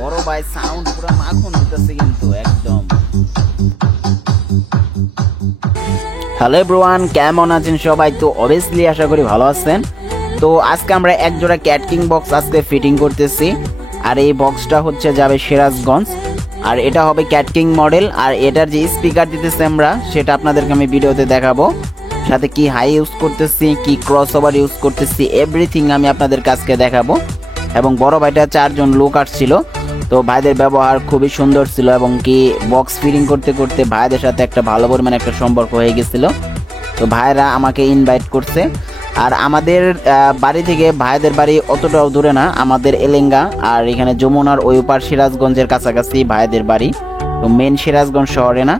বড় ভাই সাউন্ড পুরো মাখন দিতেছে কিন্তু একদম। হ্যালো এভরিওয়ান, কেমন আছেন সবাই? তো অবভিয়াসলি আশা করি ভালো আছেন। তো আজকে আমরা এক জোড়া ক্যাট কিং বক্স আজকে ফিটিং করতেছি। আর এই বক্সটা হচ্ছে যাবে সিরাজগঞ্জ, আর এটা হবে ক্যাট কিং মডেল। আর এটার যে স্পিকার দিতেছি আমরা সেটা আপনাদেরকে আমি ভিডিওতে দেখাবো, সাথে কি হাই ইউজ করতেছি, কি ক্রস ওভার ইউজ করতেছি, এভরিথিং আমি আপনাদের কাছকে দেখাবো। এবং বড় ভাইটা 4 জন লোক আসছিল, তো ভাইদের ব্যবহার খুবই সুন্দর ছিল এবং কি বক্স ফিটিং করতে করতে ভাইদের সাথে একটা ভালো পরিমাণে একটা সম্পর্ক হয়ে গেছিল। তো ভাইরা আমাকে ইনভাইট করছে। আর আমাদের বাড়ি থেকে ভাইদের বাড়ি অতটাও দূরে না, আমাদের এলেঙ্গা আর এখানে যমুনার ওই পার সিরাজগঞ্জের কাছাকাছি ভাইদের বাড়ি। তো মেন সিরাজগঞ্জ শহরে না।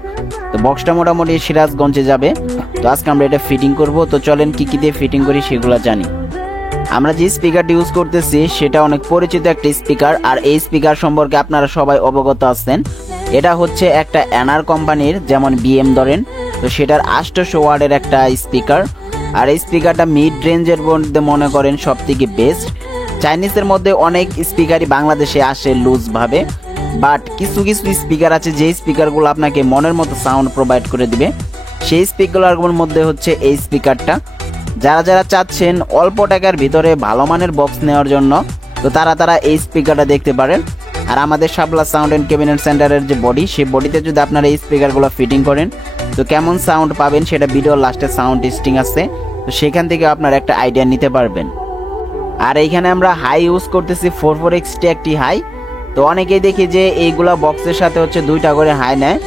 তো বক্সটা মোটামুটি সিরাজগঞ্জে যাবে। তো আজকে আমরা এটা ফিটিং করব। তো চলেন কি কি দিয়ে ফিটিং করি সেগুলো জানি। আমরা যে স্পিকারটি ইউজ করতেছি সেটা অনেক পরিচিত একটা স্পিকার, আর এই স্পিকার সম্পর্কে আপনারা সবাই অবগত আছেন। এটা হচ্ছে একটা এনআর কোম্পানির, যেমন বিএম ধরেন, তো সেটার 800 ওয়াটের একটা স্পিকার। আর এই স্পিকারটা মিড রেঞ্জের মধ্যে মনে করেন সব থেকে বেস্ট। চাইনিজের মধ্যে অনেক স্পিকারই বাংলাদেশে আসে লুজ ভাবে, বাট কিছু কিছু স্পিকার আছে যে স্পিকারগুলো আপনাকে মনের মতো সাউন্ড প্রোভাইড করে দিবে। সেই স্পিকারগুলোর মধ্যে হচ্ছে এই স্পিকারটা। যারা যারা চাচ্ছেন অল্প টাকার ভিতরে ভালো মানের বক্স নেওয়ার জন্য, তো তারা এই স্পিকারটা দেখতে পারেন। আর আমাদের শাপলা সাউন্ড অ্যান্ড ক্যাবিনেট সেন্টারের যে বডি, সেই বডিতে যদি আপনারা এই স্পিকারগুলো ফিটিং করেন তো কেমন সাউন্ড পাবেন সেটা ভিডিওর লাস্টে সাউন্ড টেস্টিং আছে, তো সেখান থেকে আপনারা একটা আইডিয়া নিতে পারবেন। আর এইখানে আমরা হাই ইউজ করতেছি 44XT একটি হাই। তো অনেকেই দেখি যে এইগুলা বক্সের সাথে হচ্ছে 2টা করে হাই নেয়।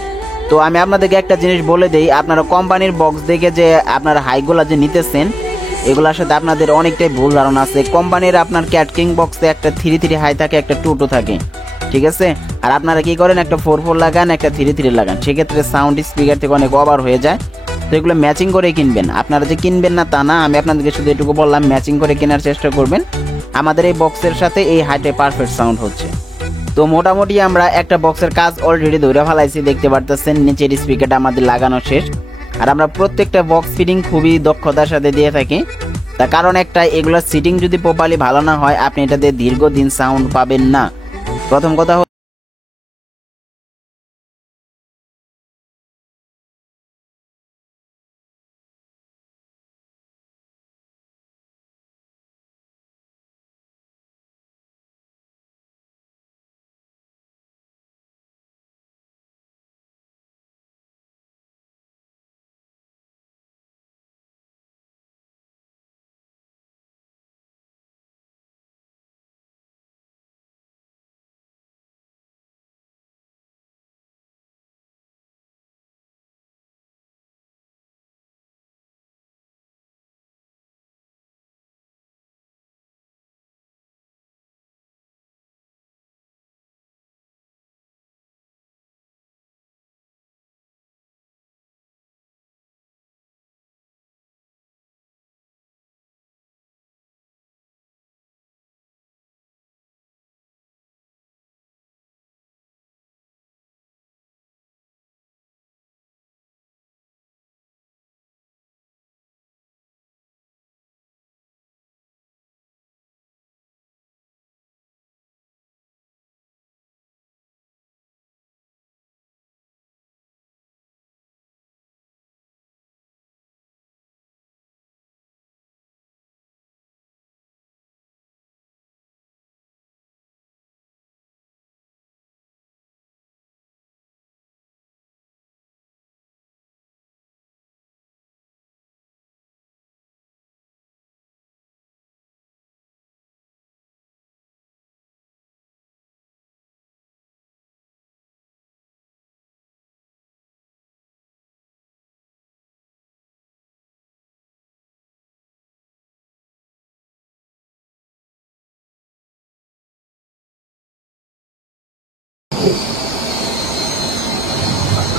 তো আমি আপনাদেরকে একটা জিনিস বলে দেই, আপনারা কোম্পানির বক্স দেখে যে আপনারা হাইগুলা যে নিতেছেন এগুলোর সাথে আপনাদের অনেকটাই ভুল ধারণা আছে। কোম্পানির আপনার ক্যাট কিং বক্সে একটা 3 হাই থাকে, একটা 2 থাকে, ঠিক আছে? আর আপনারা কি করেন, একটা 4 লাগান, একটা 3 লাগান, সেক্ষেত্রে সাউন্ড স্পিকার থেকে অনেক ওভার হয়ে যায়। তো এগুলো ম্যাচিং করে কিনবেন। আপনারা যে কিনবেন না তা না, আমি আপনাদেরকে শুধু এটুকু বললাম ম্যাচিং করে কেনার চেষ্টা করবেন। আমাদের এই বক্সের সাথে এই হাইটে পারফেক্ট সাউন্ড হচ্ছে। তো মোটামুটি আমরা একটা বক্সের কাজ অলরেডি ধরে ফেলাইছি, দেখতে পারতেছেন নিচের স্পিকারটা আমাদের লাগানো শেষ। আর আমরা প্রত্যেকটা বক্স ফিটিং খুবই দক্ষতার সাথে দিয়ে থাকি। তার কারণ একটা, এগুলো সিটিং যদি প্রপারলি ভালো না হয় আপনি এটাতে দীর্ঘদিন সাউন্ড পাবেন না। প্রথম কথা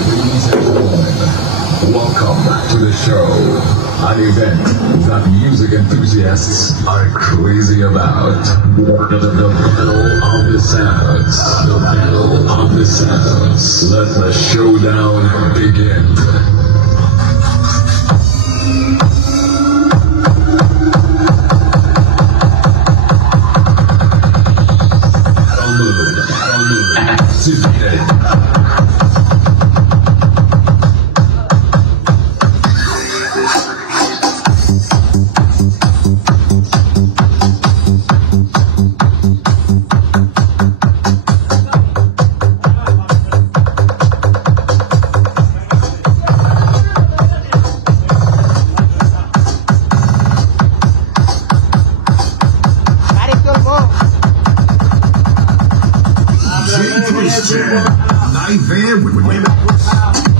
Ladies and gentlemen, welcome to the show, an event that music enthusiasts are crazy about. The battle of the sounds. The battle of the sounds. Let the showdown begin. Battle mode. Battle Night Van with women.